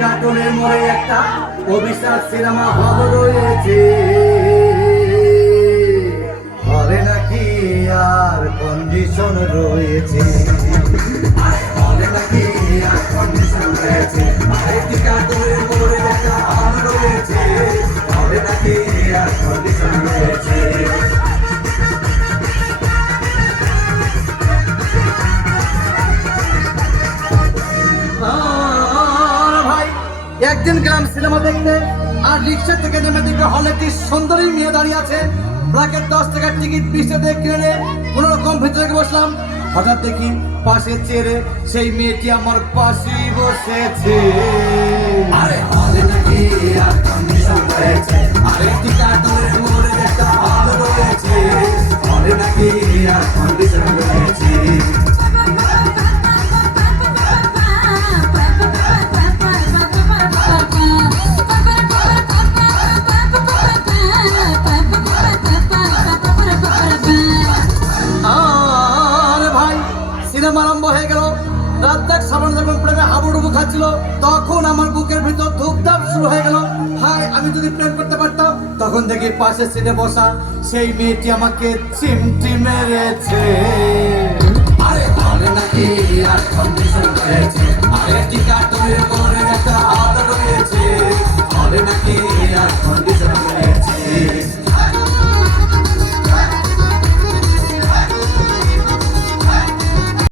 কার্টুনের মোড়ে একটা অভিশাপ সিনেমা হল রয়েছে, হলে নাকি আর কন্ডিশন রয়েছে, হলে নাকি আর কন্ডিশন রয়েছে। আরেকটি কার্টুনের মোড়ে একটা হল রয়েছে, হলে নাকি আর কন্ডিশন রয়েছে। একদিন গেলাম সিনেমা দেখতে, আর রিক্সা থেকে নেমে দেখে হলে একটি সুন্দরী মেয়ে দাঁড়িয়ে আছে। ব্র্যাকেট 10 টাকার টিকিট 20 টাকা কিনে কোন রকম ভিতরে বসলাম। হঠাৎ দেখি পাশে চেয়ারে সেই মেয়েটি আমার পাশেই বসেছে। আরে হলে নাকি আর কন্ডিশন রয়েছে, আরেকটি কার্টুনের মোড়ে একটা হল রয়েছে, হলে নাকি আর কন্ডিশন রয়েছে। সিনেমা আরম্ভ হয়ে গেল। রাত দেখ সাবান যখন প্রেমে হাবুডুবু খাচ্ছিল, তখন আমার বুকের ভিতর ধুপধাপ শুরু হয়ে গেল। হায়, আমি যদি প্রেম করতে পারতাম। তখন দেখি পাশে সিটে বসা সেই মেয়েটি আমাকে চিমটি মেরেছে। আরে হলে নাকি আর কন্ডিশন রয়েছে, আরেকটি কার্টুনের